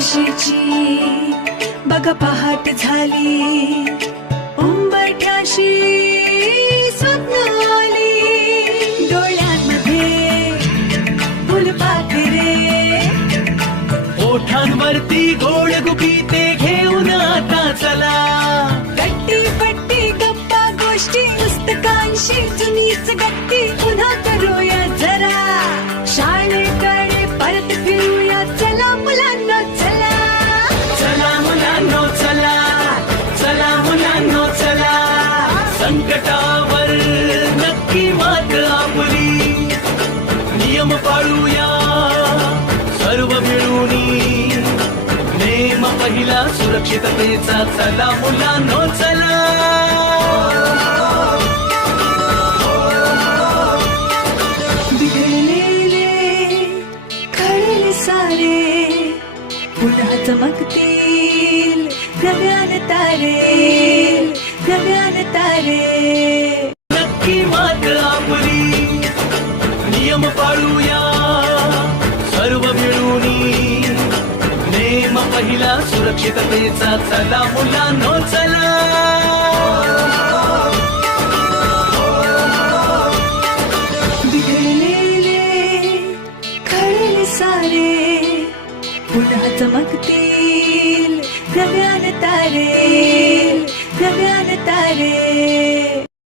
आशेची बघा पहाट झाली. उंबरठ्याशी स्वप्न आली. डोळ्यांमध्ये फुलपाखरे. ओठांवरती गोड गुपिते घेऊन आता चला. गट्टी पट्टी गप्पा गोष्टी पुस्तकांशी जुनीच गट्टी पुन्हा संकटावर नक्की मात आपली. नियम पाळूया सर्व मिळूनी. नेम पहिला सुरक्षिततेचा चला मुलांनो चला. सारे पुन्हा चमकतील नव्यान तारे. नव्यान तारे नक्की मात आपली. नियम पाळूया. सर्व मिळून. नेम पहिला सुरक्षिततेचा चला मुलांनो चला. बिघडलेले सारे पुन्हा चमकते